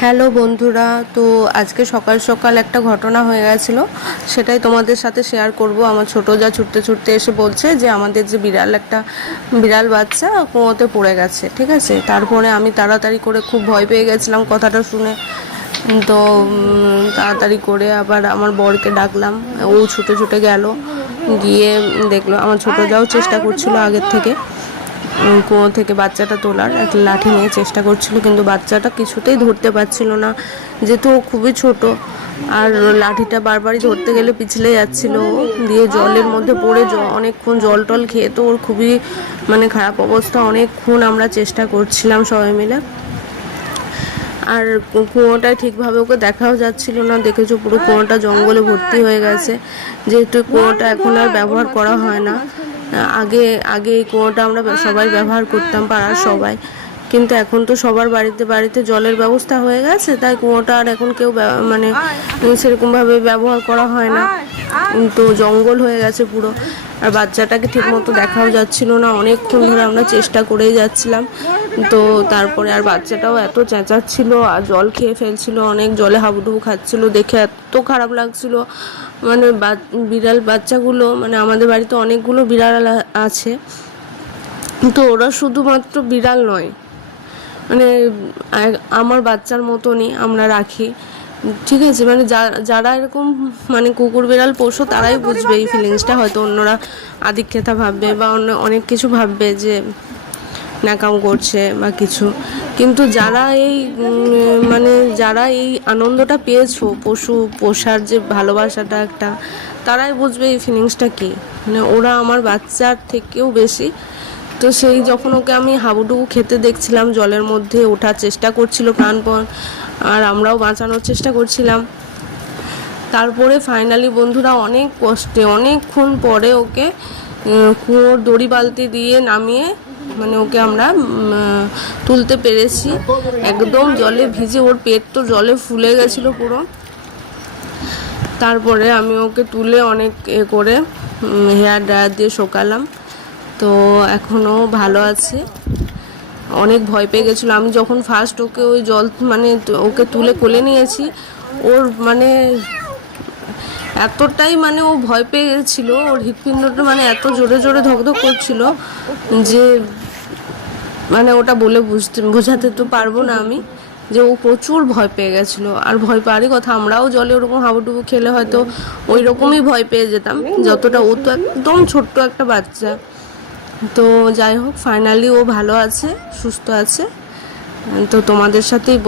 Hello বন্ধুরা, তো আজকে সকাল সকাল একটা ঘটনা হয়ে গেছিলো, সেটাই তোমাদের সাথে শেয়ার করব। আমার ছোটো যা ছুটতে ছুটতে এসে বলছে যে আমাদের যে বিড়াল বাচ্চা কুয়োতে পড়ে গেছে। ঠিক আছে, তারপরে আমি তাড়াতাড়ি করে খুব ভয় পেয়ে গেছিলাম কথাটা শুনে। তো তাড়াতাড়ি করে আবার আমার বরকে ডাকলাম, ও ছুটে ছুটে গেল, গিয়ে দেখলো আমার ছোটো যাও চেষ্টা করছিল আগের থেকে কুয়ো থেকে বাচ্চাটা তোলার, একটা লাঠি নিয়ে চেষ্টা করছিল, কিন্তু বাচ্চাটা কিছুতেই ধরতে পারছিল না, যেহেতু ও খুবই ছোট। আর লাঠিটা বারবারই ধরতে গেলে পিছলে যাচ্ছিল, দিয়ে জলের মধ্যে পড়ে অনেকক্ষণ জল টল খেয়ে তো ওর খুবই খারাপ অবস্থা। অনেকক্ষণ আমরা চেষ্টা করছিলাম সবাই মিলে, আর কুয়োটা ঠিকভাবে ওকে দেখাও যাচ্ছিল না। দেখেছো পুরো কুয়োটা জঙ্গলে ভর্তি হয়ে গেছে, যেহেতু কুয়োটা এখন আর ব্যবহার করা হয় না। আগে আগে এই কুয়োটা আমরা সবাই ব্যবহার করতাম, পাড়ার সবাই, কিন্তু এখন তো সবার বাড়িতে বাড়িতে জলের ব্যবস্থা হয়ে গেছে, তাই কুয়োটা আর এখন কেউ সেরকমভাবে ব্যবহার করা হয় না। তো জঙ্গল হয়ে গেছে পুরো, আর বাচ্চাটাকে ঠিকমতো দেখাও যাচ্ছিল না। অনেকক্ষণ ধরে আমরা চেষ্টা করেই যাচ্ছিলাম, তো তারপরে আর বাচ্চাটাও এত চেঁচাচ্ছিল আর জল খেয়ে ফেলছিল, অনেক জলে হাবুডুবু খাচ্ছিল, দেখে এত খারাপ লাগছিল। বিড়াল বাচ্চাগুলো, আমাদের বাড়িতে অনেকগুলো বিড়াল আছে, তো ওরা শুধুমাত্র বিড়াল নয়, আমার বাচ্চার মতনই আমরা রাখি। ঠিক আছে, যারা এরকম কুকুর বিড়াল পোষো তারাই বুঝবে এই ফিলিংসটা। হয়তো অন্যরা আদিক্ষেতা ভাববে বা অনেক কিছু ভাববে যে ন্যাকাম করছে বা কিছু, কিন্তু যারা এই আনন্দটা পেয়েছো পশু পোষার যে ভালোবাসাটা একটা, তারাই বুঝবে এই ফিলিংসটা কী। ওরা আমার বাচ্চার থেকেও বেশি। তো সেই যখন ওকে আমি হাবুডুবু খেতে দেখছিলাম, জলের মধ্যে ওঠার চেষ্টা করছিল প্রাণপণ, আর আমরাও বাঁচানোর চেষ্টা করছিলাম। তারপরে ফাইনালি বন্ধুরা অনেক কষ্টে অনেকক্ষণ পরে ওকে কুয়োর দড়ি বালতি দিয়ে নামিয়ে ওকে আমরা তুলতে পেরেছি। একদম জলে ভিজে, ওর পেট তো জলে ফুলে গেছিলো পুরো। তারপরে আমি ওকে তুলে অনেক করে হেয়ার ড্রায়ার দিয়ে শোকালাম, তো এখনও ভালো আছে। অনেক ভয় পেয়ে গেছিলো আমি যখন ফার্স্ট ওকে ওই জল ওকে তুলে কোলে নিয়েছি। ওর এতটাই ও ভয় পেয়ে গেছিলো, ওর হৃৎপিণ্ডটা এত জোরে জোরে ধকধক করছিল যে ওটা বলে বোঝাতে তো পারবো না আমি, যে ও প্রচুর ভয় পেয়ে গেছিলো। আর ভয় পাওয়ারই কথা, আমরাও জলে ওরকম হাবুডুবু খেলে হয়তো ওই রকমই ভয় পেয়ে যেতাম যতটা। ও তো একদম ছোট্ট একটা বাচ্চা। তো যাই হোক, ফাইনালি ও ভালো আছে, সুস্থ আছে। তো তোমাদের সাথেই